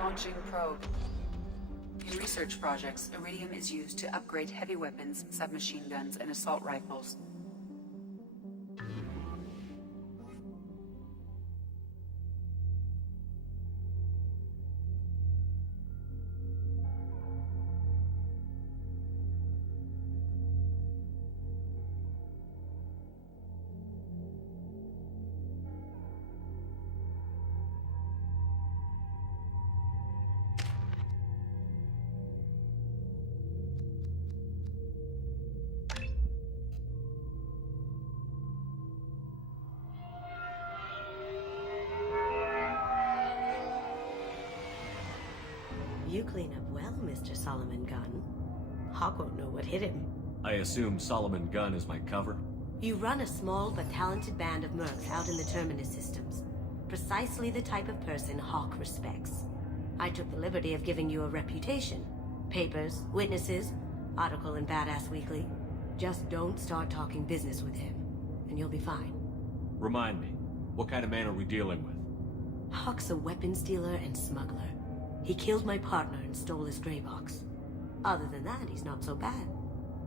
Launching probe. In research projects, iridium is used to upgrade heavy weapons, submachine guns, and assault rifles. You clean up well, Mr. Solomon Gunn. Hawk won't know what hit him. I assume Solomon Gunn is my cover? You run a small but talented band of mercs out in the Terminus systems. Precisely the type of person Hawk respects. I took the liberty of giving you a reputation. Papers, witnesses, article in Badass Weekly. Just don't start talking business with him, and you'll be fine. Remind me, what kind of man are we dealing with? Hawk's a weapons dealer and smuggler. He killed my partner and stole his gray box. Other than that, he's not so bad.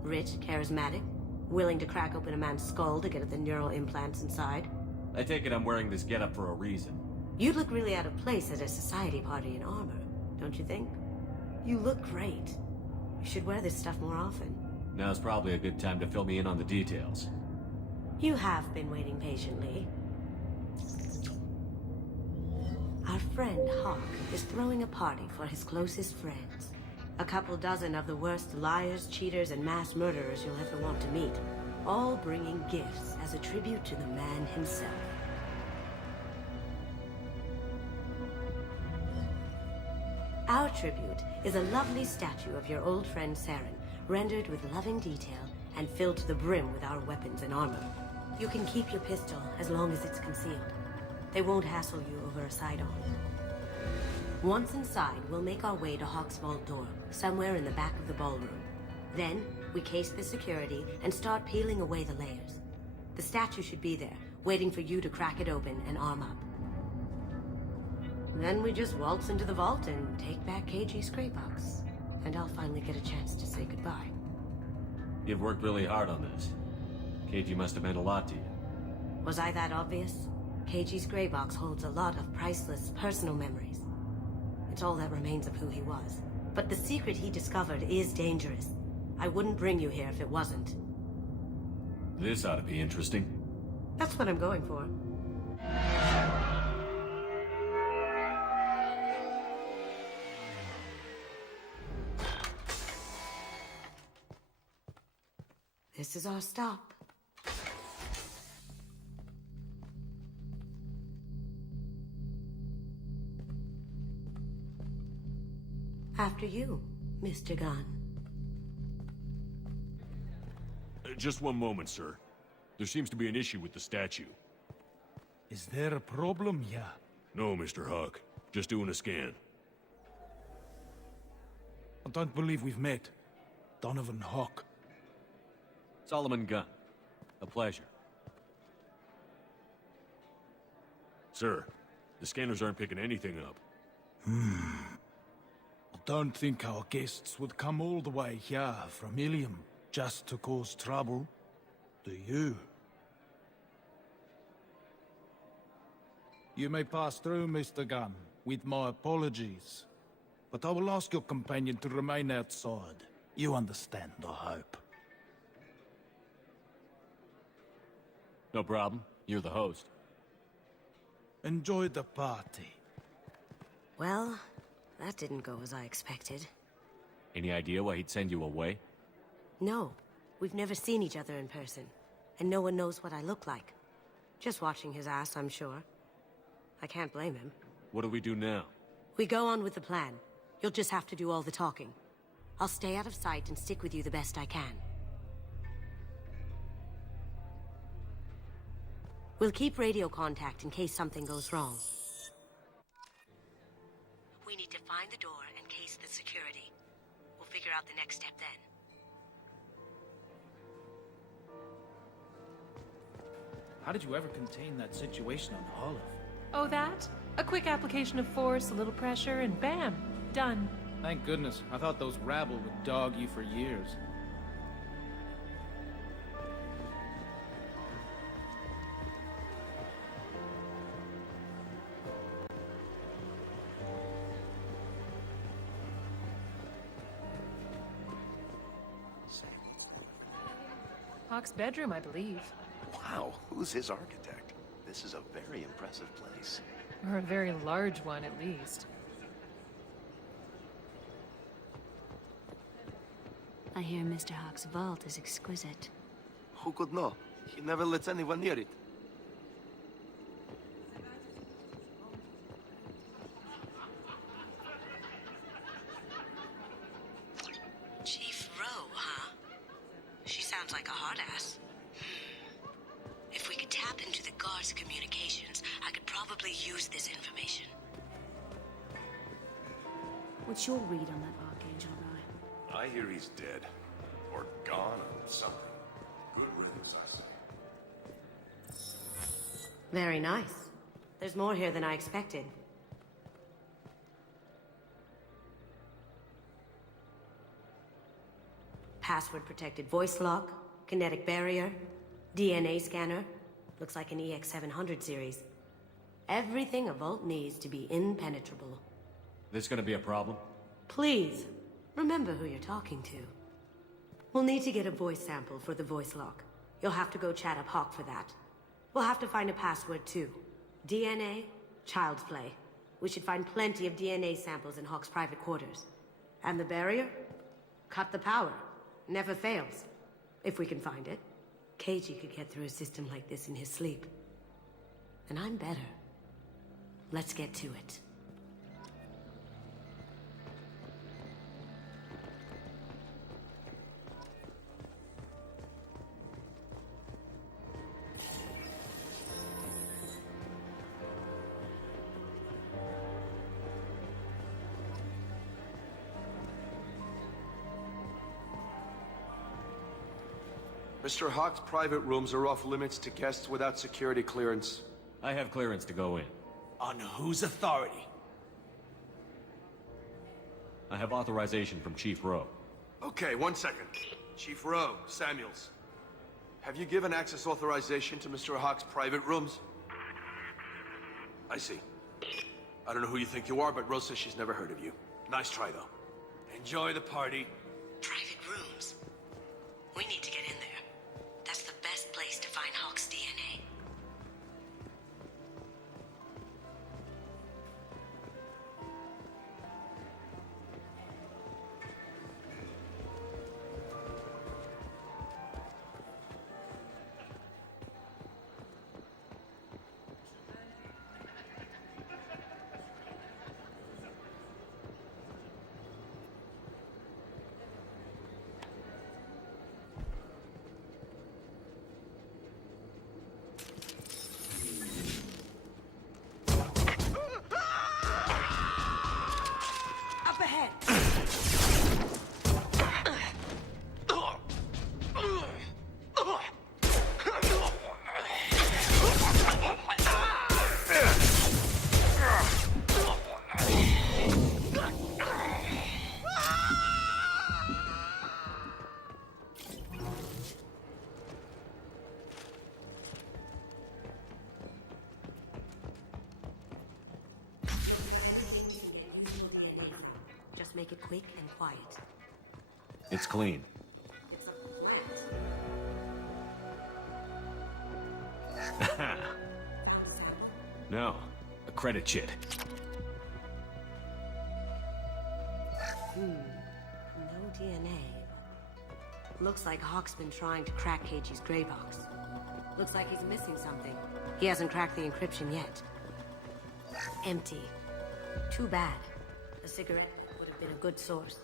Rich, charismatic, willing to crack open a man's skull to get at the neural implants inside. I take it I'm wearing this getup for a reason. You'd look really out of place at a society party in armor, don't you think? You look great. You should wear this stuff more often. Now's probably a good time to fill me in on the details. You have been waiting patiently. Our friend Hawk is throwing a party for his closest friends. A couple dozen of the worst liars, cheaters, and mass murderers you'll ever want to meet. All bringing gifts as a tribute to the man himself. Our tribute is a lovely statue of your old friend Saren, rendered with loving detail and filled to the brim with our weapons and armor. You can keep your pistol as long as it's concealed. They won't hassle you over a sidearm. Once inside, we'll make our way to Hawk's vault door, somewhere in the back of the ballroom. Then, we case the security and start peeling away the layers. The statue should be there, waiting for you to crack it open and arm up. Then we just waltz into the vault and take back KG's gray box. And I'll finally get a chance to say goodbye. You've worked really hard on this. KG must have meant a lot to you. Was I that obvious? KG's gray box holds a lot of priceless personal memories. It's all that remains of who he was. But the secret he discovered is dangerous. I wouldn't bring you here if it wasn't. This ought to be interesting. That's what I'm going for. This is our stop. After you, Mr. Gunn. Just one moment, sir. There seems to be an issue with the statue. Is there a problem here? No, Mr. Hawk. Just doing a scan. I don't believe we've met. Donovan Hawk. Solomon Gunn. A pleasure. Sir, the scanners aren't picking anything up. I don't think our guests would come all the way here from Ilium just to cause trouble. Do you? You may pass through, Mr. Gunn, with my apologies. But I will ask your companion to remain outside. You understand, I hope. No problem. You're the host. Enjoy the party. Well, that didn't go as I expected. Any idea why he'd send you away? No. We've never seen each other in person, and no one knows what I look like. Just watching his ass, I'm sure. I can't blame him. What do we do now? We go on with the plan. You'll just have to do all the talking. I'll stay out of sight and stick with you the best I can. We'll keep radio contact in case something goes wrong. We need to find the door and case the security. We'll figure out the next step then. How did you ever contain that situation on Olive? Oh, that? A quick application of force, a little pressure, and bam! Done. Thank goodness. I thought those rabble would dog you for years. Hawk's bedroom, I believe. Wow, who's his architect? This is a very impressive place. Or a very large one, at least. I hear Mr. Hawk's vault is exquisite. Who could know? He never lets anyone near it. Chief Rowe, huh? She sounds like a hard ass. If we could tap into the guard's communications, I could probably use this information. What's your read on that Archangel guy? I hear he's dead. Or gone or something. Good riddance, I say. Very nice. There's more here than I expected. Password-protected voice lock, kinetic barrier, DNA scanner. Looks like an EX-700 series. Everything a vault needs to be impenetrable. This gonna be a problem? Please, remember who you're talking to. We'll need to get a voice sample for the voice lock. You'll have to go chat up Hawk for that. We'll have to find a password too. DNA, child's play. We should find plenty of DNA samples in Hawk's private quarters. And the barrier? Cut the power. Never fails. If we can find it. KG could get through a system like this in his sleep. And I'm better. Let's get to it. Mr. Hawk's private rooms are off limits to guests without security clearance. I have clearance to go in. On whose authority? I have authorization from Chief Rowe. Okay, 1 second. Chief Rowe, Samuels. Have you given access authorization to Mr. Hawk's private rooms? I see. I don't know who you think you are, but Rose says she's never heard of you. Nice try, though. Enjoy the party. Private rooms. We need to get in there. That's the best place to find Hawk's DNA. Up ahead! Just make it quick and quiet. It's clean. No, a credit chit. No DNA. Looks like Hawk's been trying to crack Keiji's gray box. Looks like he's missing something. He hasn't cracked the encryption yet. Empty. Too bad. A cigarette would have been a good source.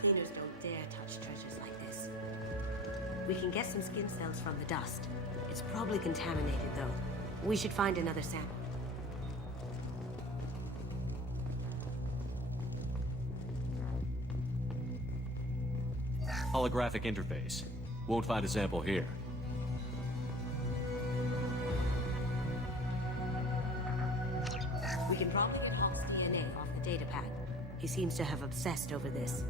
Cleaners don't dare touch treasures like this. We can get some skin cells from the dust. It's probably contaminated, though. We should find another sample. Holographic interface. Won't find a sample here. We can probably get Hawk's DNA off the datapad. He seems to have obsessed over this.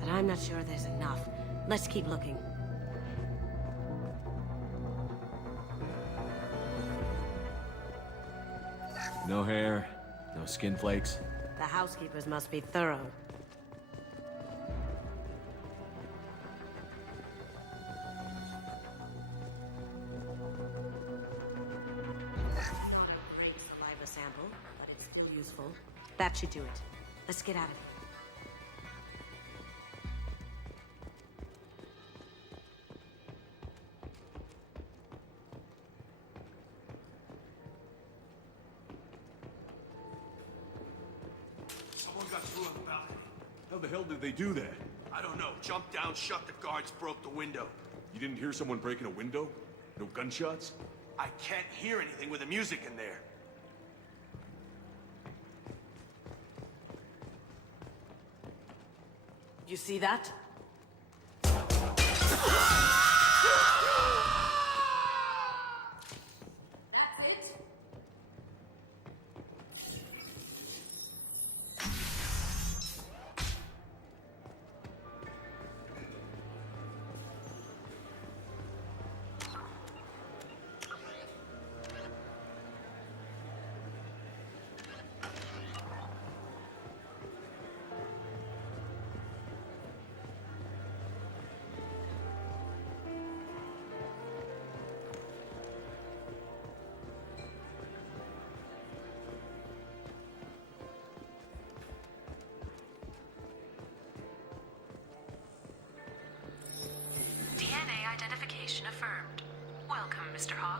But I'm not sure there's enough. Let's keep looking. No hair, no skin flakes. The housekeepers must be thorough. Great saliva sample, but it's still useful. That should do it. Let's get out of here. Someone got through on the balcony. How the hell did they do that? I don't know. Jumped down, shut the guards, broke the window. You didn't hear someone breaking a window? No gunshots? I can't hear anything with the music in there. You see that? DNA identification affirmed. Welcome, Mr. Hawk.